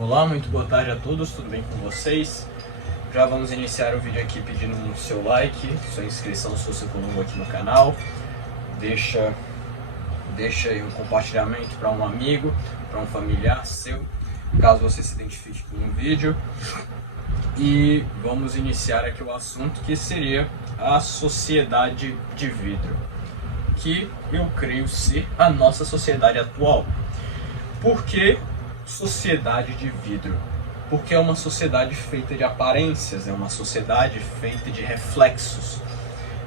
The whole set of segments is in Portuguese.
Olá, muito boa tarde a todos, tudo bem com vocês? Já vamos iniciar o vídeo aqui pedindo o seu like, sua inscrição se você for novo aqui no canal. Deixa aí um compartilhamento para um amigo, para um familiar seu, caso você se identifique com um vídeo. E vamos iniciar aqui o assunto que seria a sociedade de vidro, que eu creio ser a nossa sociedade atual. Por que sociedade de vidro? Porque é uma sociedade feita de aparências, é uma sociedade feita de reflexos.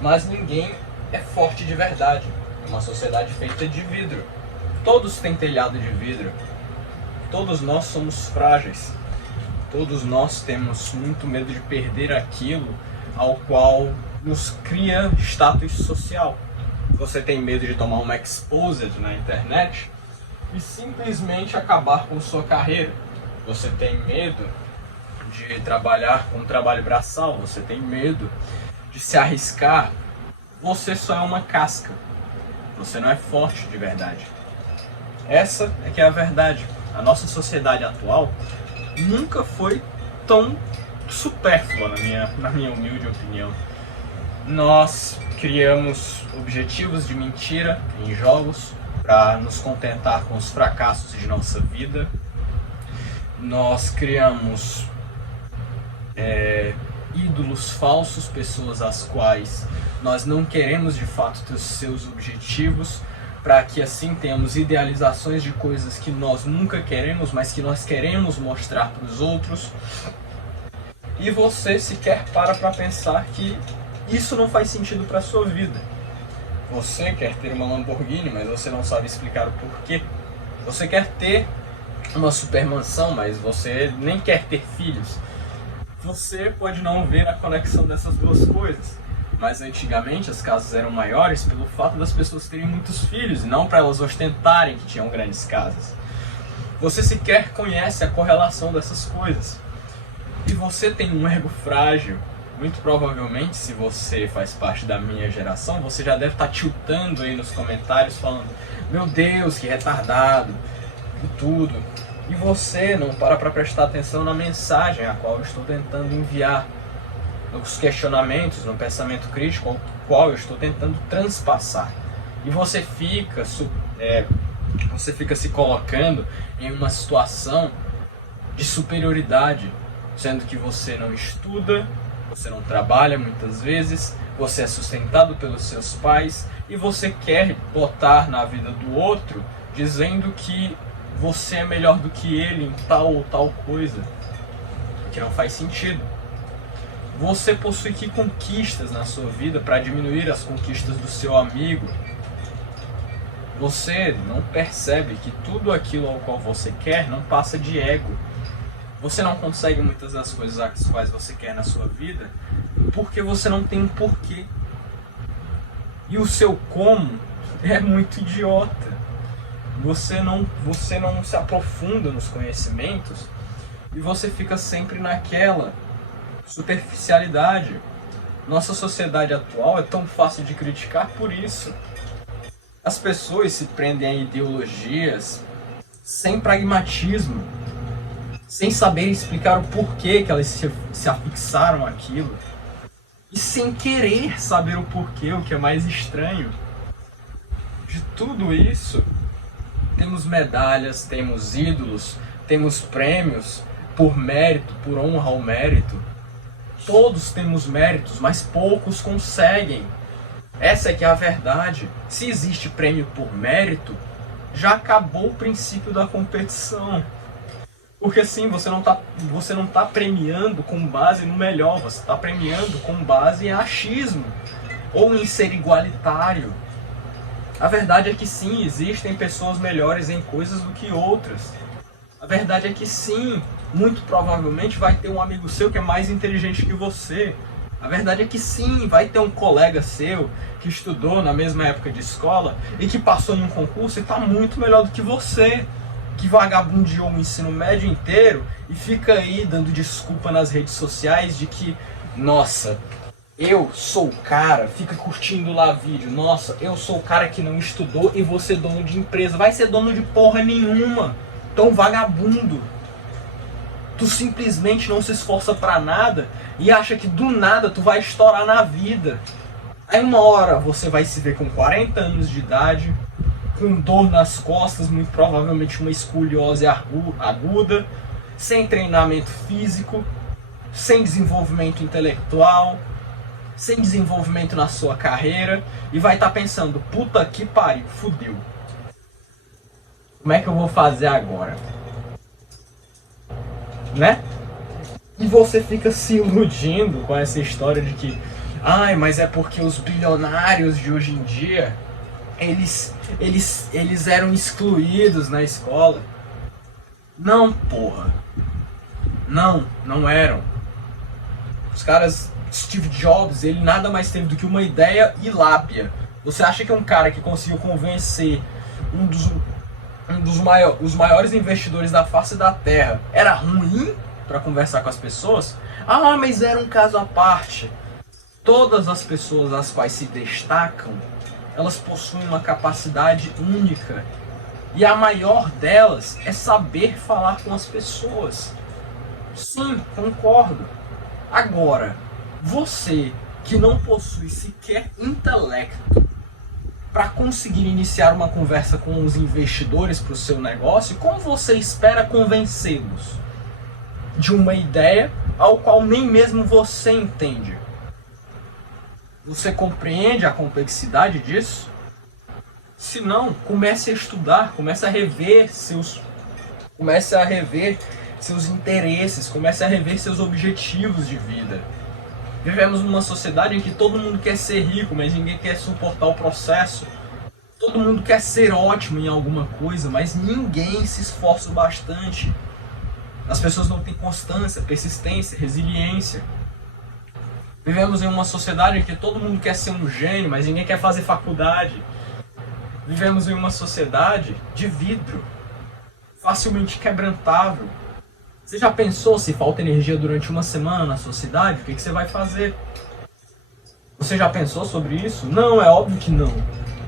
Mas ninguém é forte de verdade. É uma sociedade feita de vidro. Todos têm telhado de vidro. Todos nós somos frágeis. Todos nós temos muito medo de perder aquilo ao qual nos cria status social. Você tem medo de tomar uma exposed na internet e simplesmente acabar com sua carreira. Você tem medo de trabalhar com um trabalho braçal, você tem medo de se arriscar. Você só é uma casca. Você não é forte de verdade. Essa é que é a verdade. A nossa sociedade atual nunca foi tão supérflua, na minha humilde opinião. Nós criamos objetivos de mentira em jogos para nos contentar com os fracassos de nossa vida. Nós criamos ídolos falsos, pessoas às quais nós não queremos de fato ter os seus objetivos, para que assim tenhamos idealizações de coisas que nós nunca queremos, mas que nós queremos mostrar para os outros. E você sequer para pensar que isso não faz sentido para a sua vida. Você quer ter uma Lamborghini, mas você não sabe explicar o porquê. Você quer ter uma super mansão, mas você nem quer ter filhos. Você pode não ver a conexão dessas duas coisas, mas antigamente as casas eram maiores pelo fato das pessoas terem muitos filhos e não para elas ostentarem que tinham grandes casas. Você sequer conhece a correlação dessas coisas. E você tem um ego frágil. Muito provavelmente, se você faz parte da minha geração, você já deve estar tiltando aí nos comentários falando: meu Deus, que retardado, e tudo. E você não para prestar atenção na mensagem a qual eu estou tentando enviar, nos questionamentos, no pensamento crítico ao qual eu estou tentando transpassar. E você fica se colocando em uma situação de superioridade, sendo que você não estuda, você não trabalha muitas vezes, você é sustentado pelos seus pais e você quer botar na vida do outro dizendo que você é melhor do que ele em tal ou tal coisa, que não faz sentido. Você possui que conquistas na sua vida para diminuir as conquistas do seu amigo. Você não percebe que tudo aquilo ao qual você quer não passa de ego. Você não consegue muitas das coisas as quais você quer na sua vida porque você não tem um porquê. E o seu como é muito idiota. Você não se aprofunda nos conhecimentos e você fica sempre naquela superficialidade. Nossa sociedade atual é tão fácil de criticar por isso. As pessoas se prendem a ideologias sem pragmatismo, sem saber explicar o porquê que elas se afixaram àquilo, e sem querer saber o porquê, o que é mais estranho. De tudo isso, temos medalhas, temos ídolos, temos prêmios por mérito, por honra ao mérito. Todos temos méritos, mas poucos conseguem. Essa é que é a verdade. Se existe prêmio por mérito, já acabou o princípio da competição. Porque assim, você não tá premiando com base no melhor, você está premiando com base em achismo ou em ser igualitário. A verdade é que sim, existem pessoas melhores em coisas do que outras. A verdade é que sim, muito provavelmente vai ter um amigo seu que é mais inteligente que você. A verdade é que sim, vai ter um colega seu que estudou na mesma época de escola e que passou em um concurso e está muito melhor do que você, que vagabundeou o ensino médio inteiro e fica aí dando desculpa nas redes sociais de que, nossa, eu sou o cara, fica curtindo lá vídeo, nossa, eu sou o cara que não estudou e vou ser dono de empresa. Vai ser dono de porra nenhuma, tão vagabundo. Tu simplesmente não se esforça pra nada e acha que do nada tu vai estourar na vida. Aí uma hora você vai se ver com 40 anos de idade, com dor nas costas, muito provavelmente uma escoliose aguda, sem treinamento físico, sem desenvolvimento intelectual, sem desenvolvimento na sua carreira, e vai estar pensando, puta que pariu, fudeu. Como é que eu vou fazer agora? Né? E você fica se iludindo com essa história de que, ai, mas é porque os bilionários de hoje em dia, eles eram excluídos na escola. Não, porra. Não eram. Os caras, Steve Jobs, ele nada mais teve do que uma ideia e lábia. Você acha que um cara que conseguiu convencer os maiores investidores da face da Terra era ruim para conversar com as pessoas? Ah, mas era um caso à parte. Todas as pessoas as quais se destacam, elas possuem uma capacidade única. E a maior delas é saber falar com as pessoas. Sim, concordo. Agora, você que não possui sequer intelecto para conseguir iniciar uma conversa com os investidores para o seu negócio, como você espera convencê-los de uma ideia ao qual nem mesmo você entende? Você compreende a complexidade disso? Se não, comece a estudar, comece a rever seus interesses, comece a rever seus objetivos de vida. Vivemos numa sociedade em que todo mundo quer ser rico, mas ninguém quer suportar o processo. Todo mundo quer ser ótimo em alguma coisa, mas ninguém se esforça bastante. As pessoas não têm constância, persistência, resiliência. Vivemos em uma sociedade em que todo mundo quer ser um gênio, mas ninguém quer fazer faculdade. Vivemos em uma sociedade de vidro, facilmente quebrantável. Você já pensou se falta energia durante uma semana na sua cidade? O que você vai fazer? Você já pensou sobre isso? Não, é óbvio que não.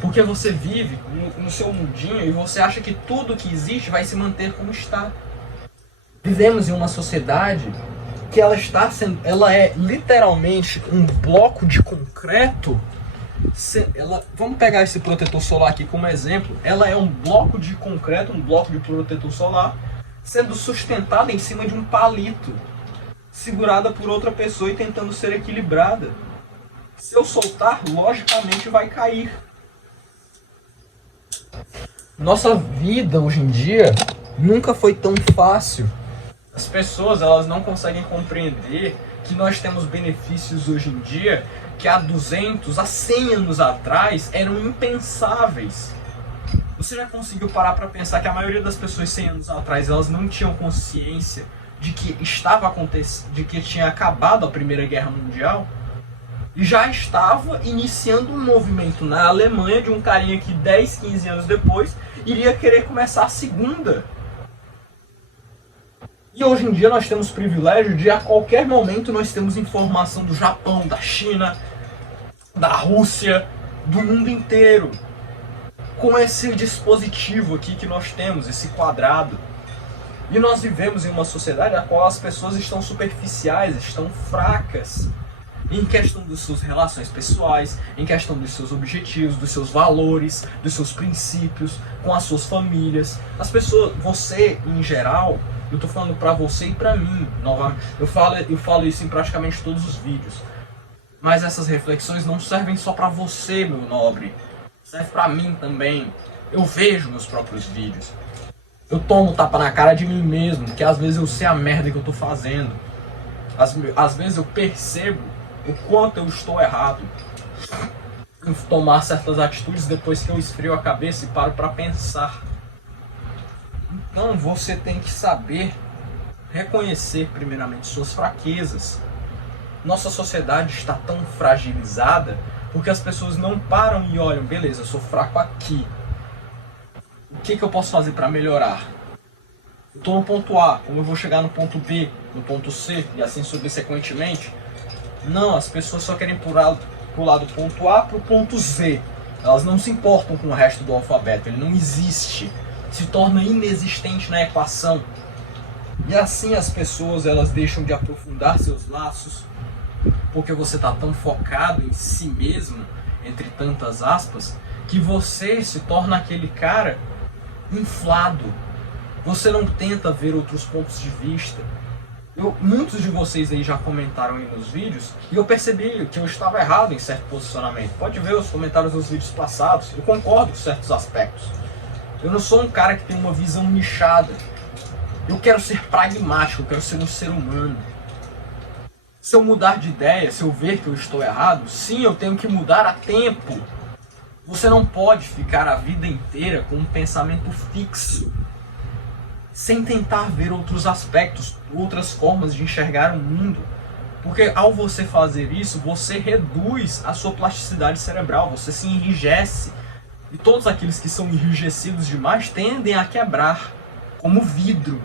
Porque você vive no seu mundinho e você acha que tudo que existe vai se manter como está. Vivemos em uma sociedade que ela é literalmente um bloco de concreto. Vamos pegar esse protetor solar aqui como exemplo. Ela é um bloco de concreto, um bloco de protetor solar, sendo sustentada em cima de um palito, segurada por outra pessoa e tentando ser equilibrada. Se eu soltar, logicamente vai cair. Nossa vida hoje em dia nunca foi tão fácil. As pessoas, elas não conseguem compreender que nós temos benefícios hoje em dia que há 200, há 100 anos atrás eram impensáveis. Você já conseguiu parar para pensar que a maioria das pessoas 100 anos atrás, elas não tinham consciência de que de que tinha acabado a Primeira Guerra Mundial? E já estava iniciando um movimento na Alemanha de um carinha que 10, 15 anos depois iria querer começar a Segunda. E hoje em dia nós temos o privilégio de a qualquer momento nós temos informação do Japão, da China, da Rússia, do mundo inteiro. Com esse dispositivo aqui que nós temos, esse quadrado. E nós vivemos em uma sociedade na qual as pessoas estão superficiais, estão fracas. Em questão das suas relações pessoais, em questão dos seus objetivos, dos seus valores, dos seus princípios, com as suas famílias. As pessoas, você em geral, eu tô falando pra você e pra mim, novamente. Eu falo isso em praticamente todos os vídeos. Mas essas reflexões não servem só pra você, meu nobre. Serve pra mim também. Eu vejo meus próprios vídeos. Eu tomo tapa na cara de mim mesmo, porque às vezes eu sei a merda que eu tô fazendo. Às vezes eu percebo o quanto eu estou errado em tomar certas atitudes depois que eu esfrio a cabeça e paro pra pensar. Então você tem que saber reconhecer primeiramente suas fraquezas. Nossa sociedade está tão fragilizada porque as pessoas não param e olham, beleza, eu sou fraco aqui. O que eu posso fazer para melhorar? Eu estou no ponto A, como eu vou chegar no ponto B, no ponto C e assim subsequentemente? Não, as pessoas só querem pular do ponto A para o ponto Z. Elas não se importam com o resto do alfabeto, ele não existe. Se torna inexistente na equação. E assim as pessoas elas deixam de aprofundar seus laços, porque você está tão focado em si mesmo, entre tantas aspas, que você se torna aquele cara inflado. Você não tenta ver outros pontos de vista. Muitos de vocês aí já comentaram aí nos vídeos e eu percebi que eu estava errado em certo posicionamento. Pode ver os comentários dos vídeos passados, eu concordo com certos aspectos. Eu não sou um cara que tem uma visão nichada. Eu quero ser pragmático, eu quero ser um ser humano. Se eu mudar de ideia, se eu ver que eu estou errado, sim, eu tenho que mudar a tempo. Você não pode ficar a vida inteira com um pensamento fixo, sem tentar ver outros aspectos, outras formas de enxergar o mundo. Porque ao você fazer isso, você reduz a sua plasticidade cerebral, você se enrijece. E todos aqueles que são enrijecidos demais tendem a quebrar, como vidro.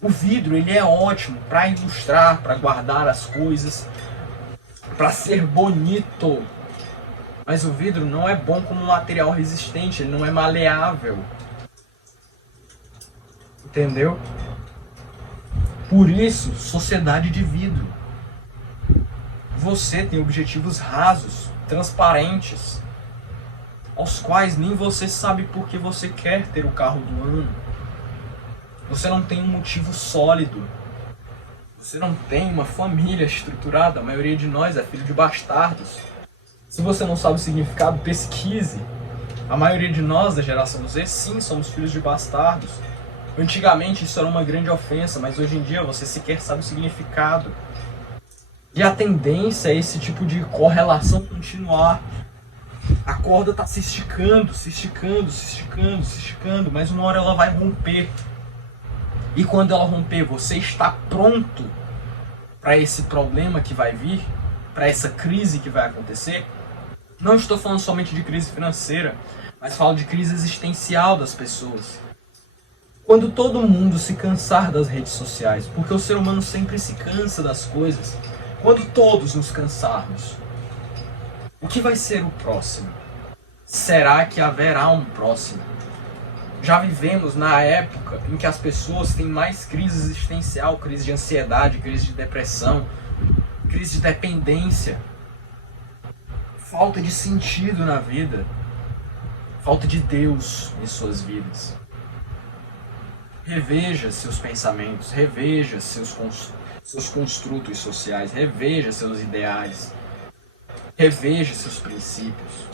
O vidro ele é ótimo para ilustrar, para guardar as coisas, para ser bonito. Mas o vidro não é bom como material resistente, ele não é maleável. Entendeu? Por isso, sociedade de vidro. Você tem objetivos rasos, transparentes, aos quais nem você sabe por que você quer ter o carro do ano. Você não tem um motivo sólido. Você não tem uma família estruturada. A maioria de nós é filho de bastardos. Se você não sabe o significado, pesquise. A maioria de nós, da geração Z, sim, somos filhos de bastardos. Antigamente isso era uma grande ofensa, mas hoje em dia você sequer sabe o significado. E a tendência é esse tipo de correlação continuar. A corda está se esticando, se esticando, se esticando, se esticando, mas uma hora ela vai romper. E quando ela romper, você está pronto para esse problema que vai vir, para essa crise que vai acontecer? Não estou falando somente de crise financeira, mas falo de crise existencial das pessoas. Quando todo mundo se cansar das redes sociais, porque o ser humano sempre se cansa das coisas, quando todos nos cansarmos, o que vai ser o próximo? Será que haverá um próximo? Já vivemos na época em que as pessoas têm mais crise existencial, crise de ansiedade, crise de depressão, crise de dependência, falta de sentido na vida, falta de Deus em suas vidas. Reveja seus pensamentos, reveja seus construtos sociais, reveja seus ideais, reveja seus princípios.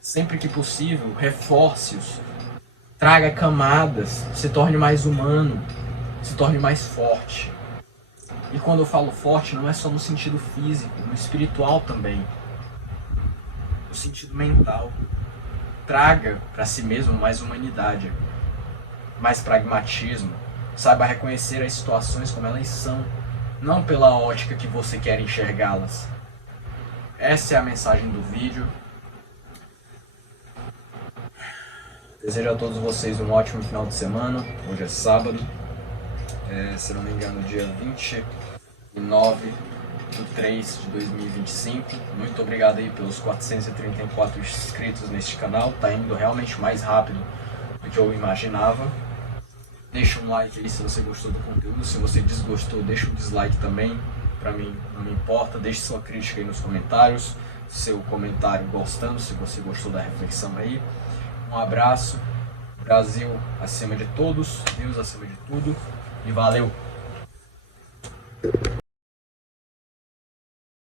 Sempre que possível, reforce-os, traga camadas, se torne mais humano, se torne mais forte. E quando eu falo forte, não é só no sentido físico, no espiritual também, no sentido mental. Traga para si mesmo mais humanidade, mais pragmatismo, saiba reconhecer as situações como elas são, não pela ótica que você quer enxergá-las. Essa é a mensagem do vídeo. Desejo a todos vocês um ótimo final de semana. Hoje é sábado, se não me engano, dia 29/3/2025. Muito obrigado aí pelos 434 inscritos neste canal. Tá indo realmente mais rápido do que eu imaginava. Deixa um like aí se você gostou do conteúdo. Se você desgostou, deixa um dislike também. Pra mim não me importa. Deixe sua crítica aí nos comentários. Seu comentário gostando, se você gostou da reflexão aí. Um abraço. Brasil acima de todos. Deus acima de tudo. E valeu!